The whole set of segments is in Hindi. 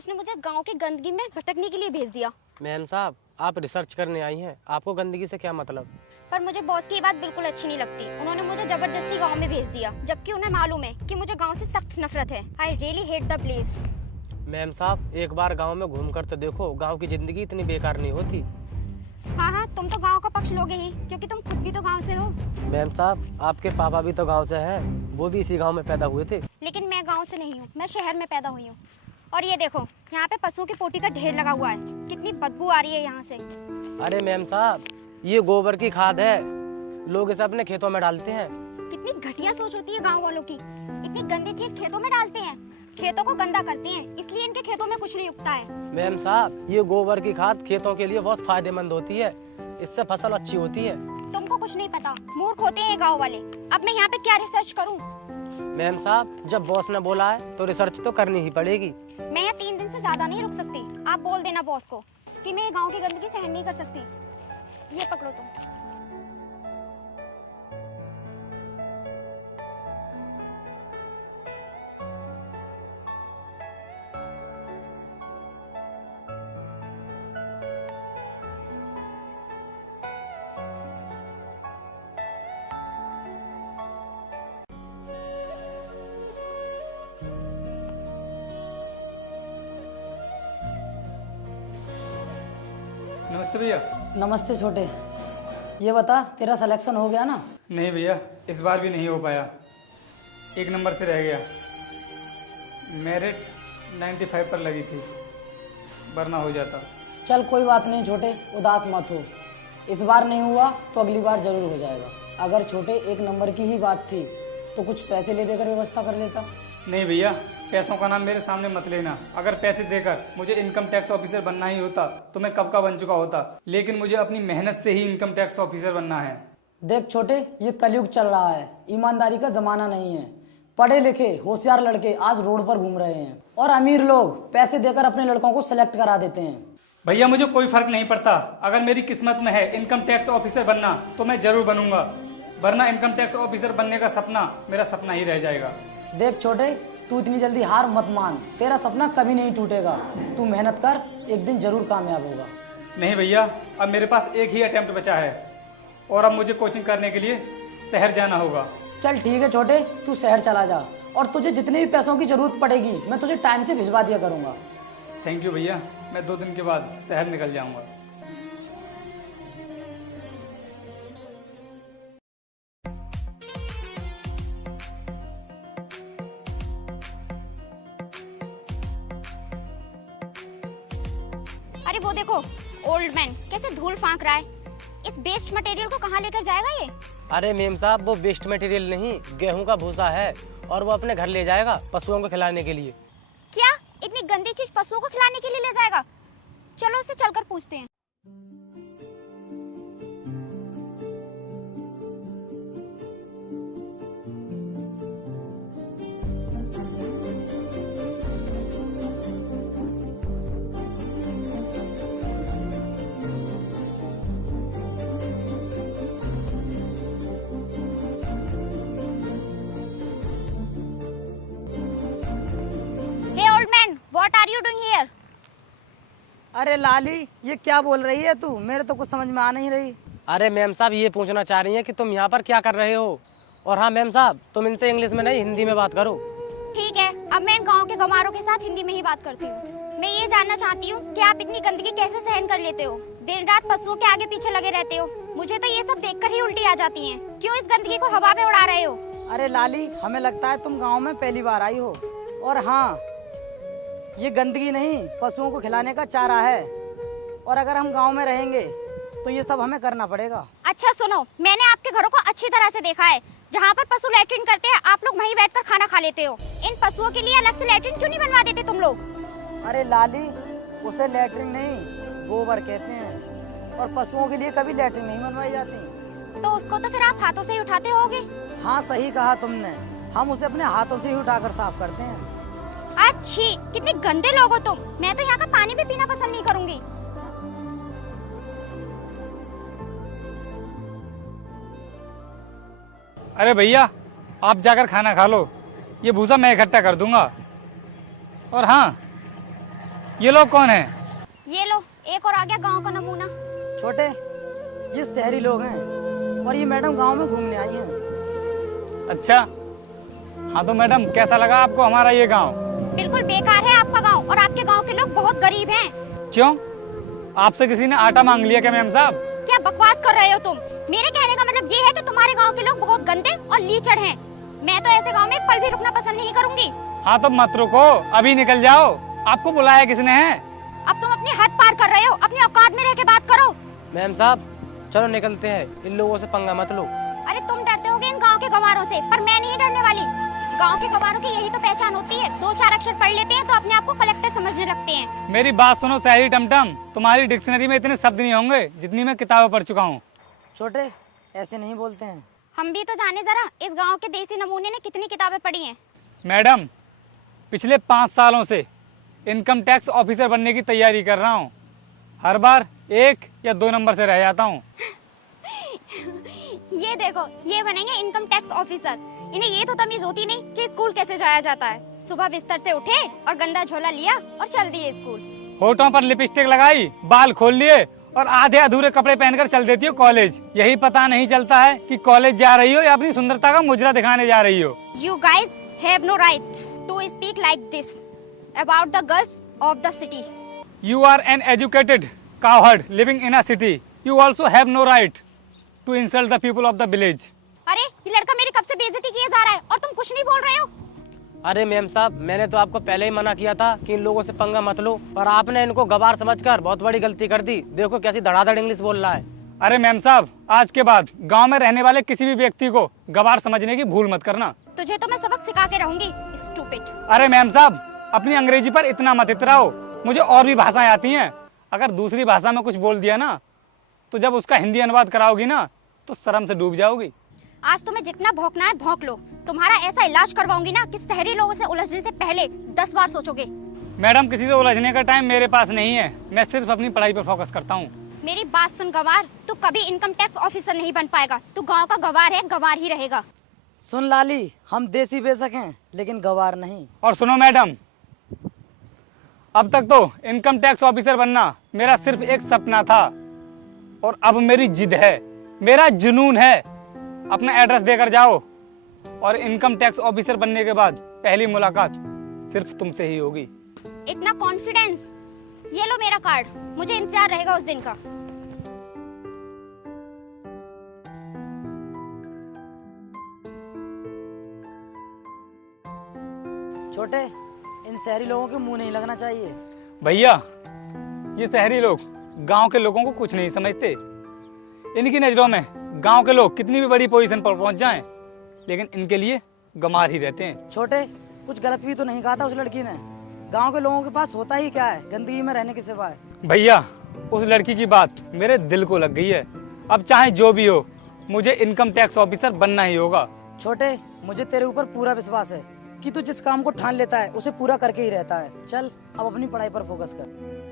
बॉस ने मुझे गांव की गंदगी में भटकने के लिए भेज दिया। मैम साहब, आप रिसर्च करने आई हैं, आपको गंदगी से क्या मतलब? पर मुझे बॉस की ये बात बिल्कुल अच्छी नहीं लगती। उन्होंने मुझे जबरदस्ती गांव में भेज दिया, जबकि उन्हें मालूम है कि मुझे गांव से सख्त नफरत है। I really hate the place. Ma'am साहब, एक बार गांव में घूम कर तो देखो, गांव की जिंदगी इतनी बेकार नहीं होती। हाँ हाँ, तुम तो गांव का पक्ष लोगे ही, क्योंकि तुम खुद भी तो गांव से हो। मैम साहब, आपके पापा भी तो गांव से हैं, वो भी इसी गांव में पैदा हुए थे। लेकिन मैं गांव से नहीं हूँ, मैं शहर में पैदा हुई हूँ। और ये देखो, यहाँ पे पशुओं की पोटी का ढेर लगा हुआ है। कितनी बदबू आ रही है यहाँ से। अरे मैम साहब, ये गोबर की खाद है, लोग इसे अपने खेतों में डालते हैं। कितनी घटिया सोच होती है गांव वालों की। इतनी गंदी चीज खेतों में डालते हैं, खेतों को गंदा करते हैं, इसलिए इनके खेतों में कुछ नहीं उगता है। मैम साहब, ये गोबर की खाद खेतों के लिए बहुत फायदेमंद होती है, इससे फसल अच्छी होती है। तुमको कुछ नहीं पता, मूर्ख होते हैं ये गाँव वाले। अब मैं यहाँ पे क्या रिसर्च करूँ? मैम साहब, जब बॉस ने बोला है तो रिसर्च तो करनी ही पड़ेगी। मैं यहाँ 3 दिन से ज्यादा नहीं रुक सकती। आप बोल देना बॉस को कि मैं ये गाँव की गंदगी सहन नहीं कर सकती। ये पकड़ो तुम। नमस्ते भैया। नमस्ते छोटे। ये बता, तेरा सिलेक्शन हो गया ना? नहीं भैया, इस बार भी नहीं हो पाया, 1 नंबर से रह गया। मेरिट 95 पर लगी थी, वरना हो जाता। चल कोई बात नहीं छोटे, उदास मत हो। इस बार नहीं हुआ तो अगली बार जरूर हो जाएगा। अगर छोटे 1 नंबर की ही बात थी तो कुछ पैसे ले देकर व्यवस्था कर लेता। नहीं भैया, पैसों का नाम मेरे सामने मत लेना। अगर पैसे देकर मुझे इनकम टैक्स ऑफिसर बनना ही होता तो मैं कब का बन चुका होता, लेकिन मुझे अपनी मेहनत से ही इनकम टैक्स ऑफिसर बनना है। देख छोटे, ये कलयुग चल रहा है, ईमानदारी का जमाना नहीं है। पढ़े लिखे होशियार लड़के आज रोड पर घूम रहे हैं और अमीर लोग पैसे देकर अपने लड़कों को सिलेक्ट करा देते हैं। भैया मुझे कोई फर्क नहीं पड़ता, अगर मेरी किस्मत में है इनकम टैक्स ऑफिसर बनना तो मैं जरूर बनूंगा, वरना इनकम टैक्स ऑफिसर बनने का सपना मेरा सपना ही रह जाएगा। देख छोटे, तू इतनी जल्दी हार मत मान, तेरा सपना कभी नहीं टूटेगा। तू मेहनत कर, एक दिन जरूर कामयाब होगा। नहीं भैया, अब मेरे पास एक ही अटेम्प्ट बचा है और अब मुझे कोचिंग करने के लिए शहर जाना होगा। चल ठीक है छोटे, तू शहर चला जा और तुझे जितने भी पैसों की जरूरत पड़ेगी मैं तुझे टाइम से भिजवा दिया करूंगा। थैंक यू भैया, मैं 2 दिन के बाद शहर निकल जाऊंगा। अरे वो देखो, ओल्ड मैन कैसे धूल फांक रहा है। इस वेस्ट मटेरियल को कहाँ लेकर जाएगा ये? अरे मेम साहब, वो वेस्ट मटेरियल नहीं, गेहूं का भूसा है और वो अपने घर ले जाएगा पशुओं को खिलाने के लिए। क्या इतनी गंदी चीज पशुओं को खिलाने के लिए ले जाएगा? चलो इससे चलकर पूछते हैं। What are you doing here? अरे लाली, ये क्या बोल रही है तू? मेरे तो कुछ समझ में आ नहीं रही। अरे मैम साहब, ये पूछना चाह रही हैं कि तुम यहाँ पर क्या कर रहे हो। और हाँ मैम साहब, तुम इनसे इंग्लिश में नहीं हिंदी में बात करो। ठीक है, अब मैं इन गाँव के गंवारों के साथ हिंदी में ही बात करती हूँ। मैं ये जानना चाहती हूँ कि आप इतनी गंदगी कैसे सहन कर लेते हो? दिन रात पशुओं के आगे पीछे लगे रहते हो। मुझे तो ये सब देखकर ही उल्टी आ जाती है। क्यों इस गंदगी को हवा में उड़ा रहे हो? अरे लाली, हमें लगता है तुम गाँव में पहली बार आई हो। और हाँ, ये गंदगी नहीं, पशुओं को खिलाने का चारा है। और अगर हम गांव में रहेंगे तो ये सब हमें करना पड़ेगा। अच्छा सुनो, मैंने आपके घरों को अच्छी तरह से देखा है। जहाँ पर पशु लैट्रिन करते हैं, आप लोग वहीं बैठकर खाना खा लेते हो। इन पशुओं के लिए अलग से लैट्रिन क्यों नहीं बनवा देते तुम लोग? अरे लाली, उसे लैट्रिन नहीं, गोबर कहते हैं। और पशुओं के लिए कभी लैट्रिन नहीं बनवाई जाती। तो उसको तो फिर आप हाथों से ही उठाते होगे? हाँ सही कहा तुमने, हम उसे अपने हाथों से ही उठाकर साफ करते हैं। अच्छी, कितने गंदे लोग हो तुम। मैं तो यहाँ का पानी भी पीना पसंद नहीं करूँगी। अरे भैया, आप जाकर खाना खा लो, ये भूसा मैं इकट्ठा कर दूंगा। और हाँ, ये लोग कौन है? ये लो, एक और आ गया गांव का नमूना। छोटे, ये शहरी लोग हैं और ये मैडम गांव में घूमने आई हैं। अच्छा, हाँ तो मैडम कैसा लगा आपको हमारा ये गांव? बिल्कुल बेकार है आपका गांव, और आपके गांव के लोग बहुत गरीब हैं। क्यों, आपसे किसी ने आटा मांग लिया क्या मैम साहब? क्या बकवास कर रहे हो तुम? मेरे कहने का मतलब ये है कि तुम्हारे गांव के लोग बहुत गंदे और लीचड़ हैं। मैं तो ऐसे गांव में एक पल भी रुकना पसंद नहीं करूंगी। हाँ तो मत रुको, अभी निकल जाओ। आपको बुलाया किसने है? अब तुम अपनी हद पार कर रहे हो, अपनी औकात में रह के बात करो। मैम साहब चलो निकलते हैं, इन लोगों से पंगा मत लो। अरे तुम डरते होगे इन गांव के गंवारों से, पर मैं नहीं डरने वाली। गांव के गंवारों की यही तो पहचान होती है, 2-4 अक्षर पढ़ लेते हैं तो अपने आप को कलेक्टर समझने लगते हैं। मेरी बात सुनो शहरी टमटम, तुम्हारी डिक्शनरी में इतने शब्द नहीं होंगे जितनी मैं किताबें पढ़ चुका हूँ। छोटे, ऐसे नहीं बोलते हैं। हम भी तो जाने जरा इस गांव के देसी नमूने ने कितनी किताबें पढ़ी हैं। मैडम, पिछले 5 सालों से इनकम टैक्स ऑफिसर बनने की तैयारी कर रहा हूँ। हर बार 1 या 2 नंबर से रह जाता हूँ। ये देखो, ये बनेंगे इनकम टैक्स ऑफिसर। इन्हें ये तो तमीज होती नहीं कि स्कूल कैसे जाया जाता है। सुबह बिस्तर से उठे और गंदा झोला लिया और चल दिए स्कूल। होठों पर लिपस्टिक लगाई, बाल खोल लिए और आधे अधूरे कपड़े पहनकर चल देती हो कॉलेज। यही पता नहीं चलता है कि कॉलेज जा रही हो या अपनी सुंदरता का मुजरा दिखाने जा रही हो। You guys have no right to speak like this about the girls of the city. You are an educated cowherd living in a city. You also have no right to insult the people of the village. अरे ये लड़का मेरी कब से बेइज्जती किए जा रहा है और तुम कुछ नहीं बोल रहे हो। अरे मैम साहब मैंने तो आपको पहले ही मना किया था कि इन लोगों से पंगा मत लो, पर आपने इनको गवार समझकर बहुत बड़ी गलती कर दी। देखो कैसी धड़ाधड़ इंग्लिश बोल रहा है। अरे मैम साहब, आज के बाद गांव में रहने वाले किसी भी व्यक्ति को गवार समझने की भूल मत करना। तुझे तो मैं सबक सिखा के रहूंगी, स्टूपिड। अरे मैम साहब, अपनी अंग्रेजी पर इतना मत इतराओ, मुझे और भी भाषाएं आती हैं। अगर दूसरी भाषा में कुछ बोल दिया ना, तो जब उसका हिंदी अनुवाद कराओगी ना, तो शर्म से डूब जाओगी। आज तुम्हें जितना भौंकना है भौंक लो। तुम्हारा ऐसा इलाज करवाऊंगी ना कि शहरी लोगों से उलझने से पहले 10 बार सोचोगे। मैडम, किसी से उलझने का टाइम मेरे पास नहीं है, मैं सिर्फ अपनी पढ़ाई पर फोकस करता हूँ। मेरी बात सुन गवार, तू कभी इनकम टैक्स ऑफिसर नहीं बन पाएगा। तू गांव का गवार है, गवार ही रहेगा। सुन लाली, हम देसी बेशक हैं लेकिन गवार नहीं। और सुनो मैडम, अब तक तो इनकम टैक्स ऑफिसर बनना मेरा सिर्फ एक सपना था, और अब मेरी जिद है, मेरा जुनून है। अपना एड्रेस देकर जाओ, और इनकम टैक्स ऑफिसर बनने के बाद पहली मुलाकात सिर्फ तुमसे ही होगी। इतना कॉन्फिडेंस? ये लो मेरा कार्ड, मुझे इंतजार रहेगा उस दिन का। छोटे, इन शहरी लोगों के मुंह नहीं लगना चाहिए। भैया, ये शहरी लोग गांव के लोगों को कुछ नहीं समझते। इनकी नजरों में गांव के लोग कितनी भी बड़ी पोजीशन पर पहुंच जाएं, लेकिन इनके लिए गंवार ही रहते हैं। छोटे, कुछ गलत भी तो नहीं कहा था उस लड़की ने। गांव के लोगों के पास होता ही क्या है गंदगी में रहने के सिवाय। भैया, उस लड़की की बात मेरे दिल को लग गई है। अब चाहे जो भी हो, मुझे इनकम टैक्स ऑफिसर बनना ही होगा। छोटे, मुझे तेरे ऊपर पूरा विश्वास है कि तू जिस काम को ठान लेता है उसे पूरा करके ही रहता है। चल अब अपनी पढ़ाई पर फोकस कर।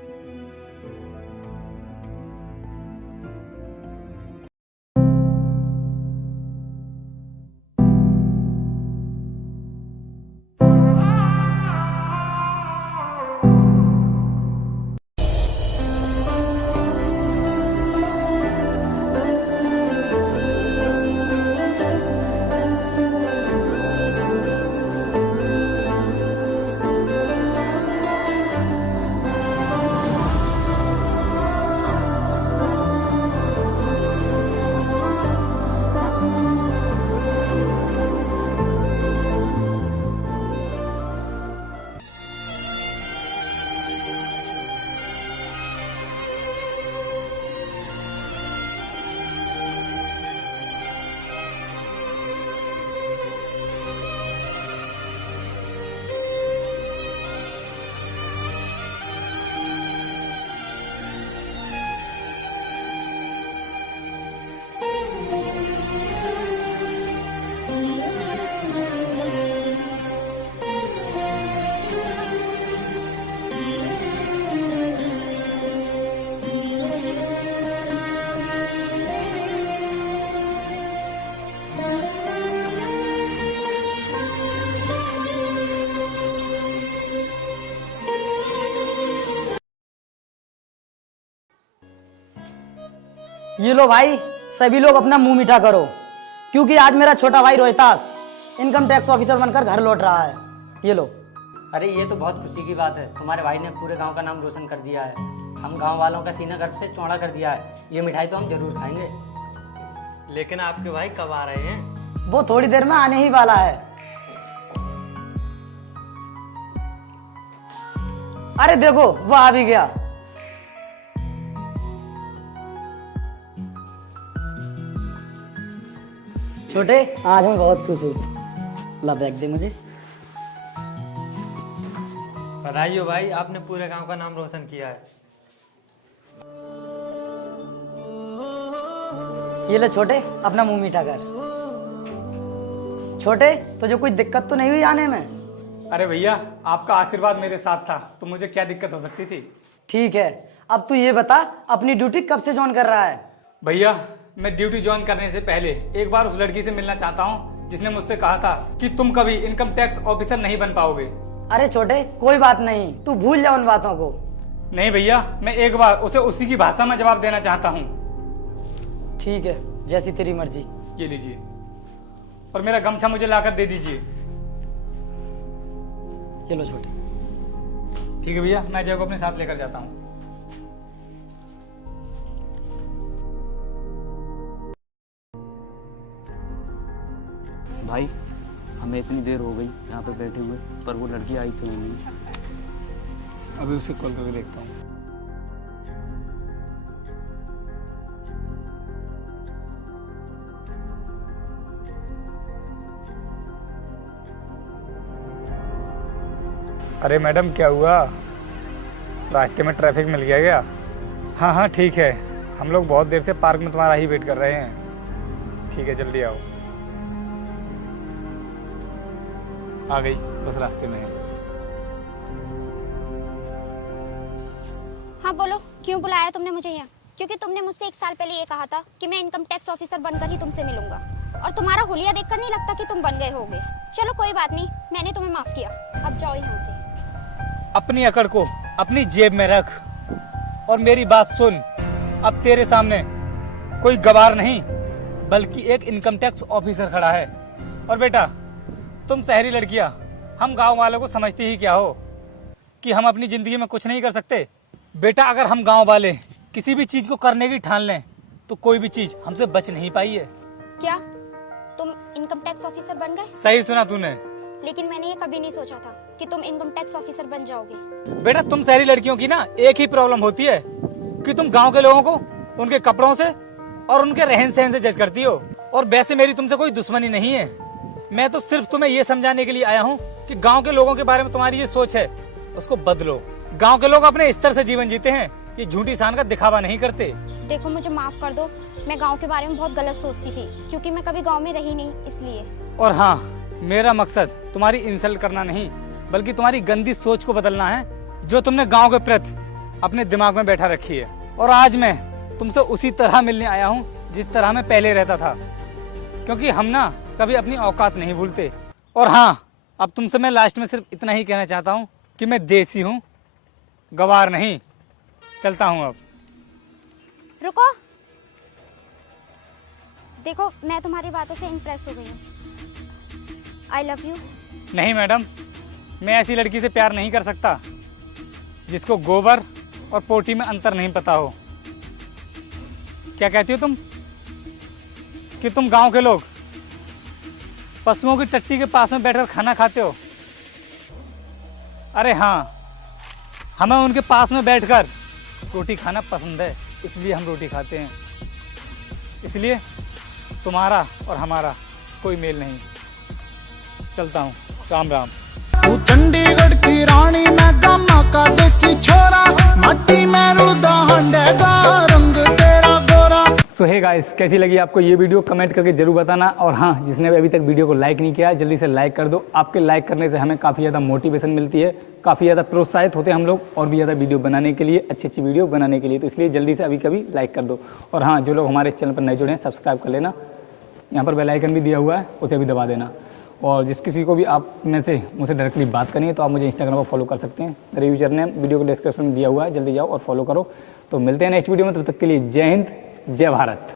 ये लो भाई, सभी लोग अपना मुंह मीठा करो, क्योंकि आज मेरा छोटा भाई रोहितास इनकम टैक्स ऑफिसर बनकर घर लौट रहा है। ये लो। अरे ये तो बहुत खुशी की बात है, तुम्हारे भाई ने पूरे गांव का नाम रोशन कर दिया है। हम गांव वालों का सीना गर्व से चौड़ा कर दिया है। ये मिठाई तो हम जरूर खाएंगे। लेकिन आपके भाई कब आ रहे हैं? वो थोड़ी देर में आने ही वाला है। अरे देखो, वो आ भी गया। छोटे, आज मैं बहुत खुश हूँ। ला बैग दे मुझे। बधाई हो भाई, आपने पूरे गांव का नाम रोशन किया है। ये ले छोटे, अपना मुंह मीठा कर। छोटे, तुझे कोई दिक्कत तो नहीं हुई आने में? अरे भैया, आपका आशीर्वाद मेरे साथ था तो मुझे क्या दिक्कत हो सकती थी। ठीक है, अब तू ये बता, अपनी ड्यूटी कब से ज्वाइन कर रहा है? भैया, मैं ड्यूटी ज्वाइन करने से पहले एक बार उस लड़की से मिलना चाहता हूँ जिसने मुझसे कहा था कि तुम कभी इनकम टैक्स ऑफिसर नहीं बन पाओगे। अरे छोटे, कोई बात नहीं, तू भूल जा उन बातों को। नहीं भैया, मैं एक बार उसे उसी की भाषा में जवाब देना चाहता हूँ। ठीक है, जैसी तेरी मर्जी। ये लीजिए, और मेरा गमछा मुझे लाकर दे दीजिए। चलो छोटे। ठीक है भैया, मैं जय को अपने साथ लेकर जाता हूँ। भाई, हमें इतनी देर हो गई यहाँ पे बैठे हुए, पर वो लड़की आई तो नहीं। अभी उसे कॉल करके देखता हूँ। अरे मैडम, क्या हुआ? रास्ते में ट्रैफिक मिल गया क्या? हाँ हाँ ठीक है, हम लोग बहुत देर से पार्क में तुम्हारा ही वेट कर रहे हैं। ठीक है, जल्दी आओ। आ गई, बस रास्ते में है। हाँ बोलो, क्यों बुलाया तुमने मुझे यहाँ? क्योंकि तुमने मुझसे 1 साल पहले ये कहा था कि मैं इनकम टैक्स ऑफिसर बनकर ही तुमसे मिलूंगा, और तुम्हारा हुलिया देखकर नहीं लगता कि तुम बन गए होगे। चलो कोई बात नहीं, मैंने तुम्हें माफ किया, अब जाओ यहाँ से। अपनी अकड़ को अपनी जेब में रख और मेरी बात सुन। अब तेरे सामने कोई गवार नहीं, बल्कि एक इनकम टैक्स ऑफिसर खड़ा है। और बेटा, तुम शहरी लड़कियां, हम गांव वालों को समझती ही क्या हो कि हम अपनी जिंदगी में कुछ नहीं कर सकते। बेटा, अगर हम गांव वाले किसी भी चीज को करने की ठान लें तो कोई भी चीज हमसे बच नहीं पाई है। क्या तुम इनकम टैक्स ऑफिसर बन गए? सही सुना तूने। लेकिन मैंने ये कभी नहीं सोचा था कि तुम इनकम टैक्स ऑफिसर बन जाओगे। बेटा, तुम शहरी लड़कियों की ना एक ही प्रॉब्लम होती है कि तुम गांव के लोगों को उनके कपड़ों से और उनके रहन सहन से जज करती हो। और वैसे मेरी तुमसे कोई दुश्मनी नहीं है, मैं तो सिर्फ तुम्हें ये समझाने के लिए आया हूँ कि गांव के लोगों के बारे में तुम्हारी ये सोच है, उसको बदलो। गांव के लोग अपने स्तर से जीवन जीते हैं, ये झूठी शान का दिखावा नहीं करते। देखो, मुझे माफ कर दो, मैं गांव के बारे में बहुत गलत सोचती थी, क्योंकि मैं कभी गांव में रही नहीं, इसलिए। और हाँ, मेरा मकसद तुम्हारी इंसल्ट करना नहीं, बल्कि तुम्हारी गंदी सोच को बदलना है जो तुमने गांव के प्रति अपने दिमाग में बैठा रखी है। और आज मैं तुमसे उसी तरह मिलने आया हूँ जिस तरह मैं पहले रहता था, क्योंकि हम ना कभी अपनी औकात नहीं भूलते। और हाँ, अब तुमसे मैं लास्ट में सिर्फ इतना ही कहना चाहता हूँ कि मैं देसी हूँ, गवार नहीं। चलता हूँ अब। रुको, देखो, मैं तुम्हारी बातों से इम्प्रेस हो गई हूँ। I love you. नहीं मैडम, मैं ऐसी लड़की से प्यार नहीं कर सकता जिसको गोबर और पोटी में अंतर नहीं पता हो। क्या कहती हो तुम कि तुम गांव के लोग पशुओं की टट्टी के पास में बैठकर खाना खाते हो? अरे हाँ, हमें उनके पास में बैठकर रोटी खाना पसंद है, इसलिए हम रोटी खाते हैं। इसलिए तुम्हारा और हमारा कोई मेल नहीं। चलता हूँ, राम राम। तू चंडीगढ़ की रानी, मैं गामा का देसी छोरा, माटी में रुलदा हंडेगा रंग तेरा गोरा। सो हे गाइस, कैसी लगी आपको ये वीडियो? कमेंट करके जरूर बताना। और हाँ, जिसने भी अभी तक वीडियो को लाइक नहीं किया, जल्दी से लाइक कर दो। आपके लाइक करने से हमें काफ़ी ज़्यादा मोटिवेशन मिलती है, काफ़ी ज़्यादा प्रोत्साहित होते हैं हम लोग और भी ज़्यादा वीडियो बनाने के लिए, अच्छी अच्छी वीडियो बनाने के लिए। तो इसलिए जल्दी से अभी कभी लाइक कर दो। और हाँ, जो लोग हमारे चैनल पर नए जुड़े हैं, सब्सक्राइब कर लेना। यहाँ पर बेल आइकन भी दिया हुआ है, उसे भी दबा देना। और जिस किसी को भी आप में से मुझसे डायरेक्टली बात करनी है तो आप मुझे इंस्टाग्राम पर फॉलो कर सकते हैं। मेरा यूजर नेम वीडियो को डिस्क्रिप्शन में दिया हुआ है, जल्दी जाओ और फॉलो करो। तो मिलते हैं नेक्स्ट वीडियो में, तब तक के लिए जय हिंद, जय भारत।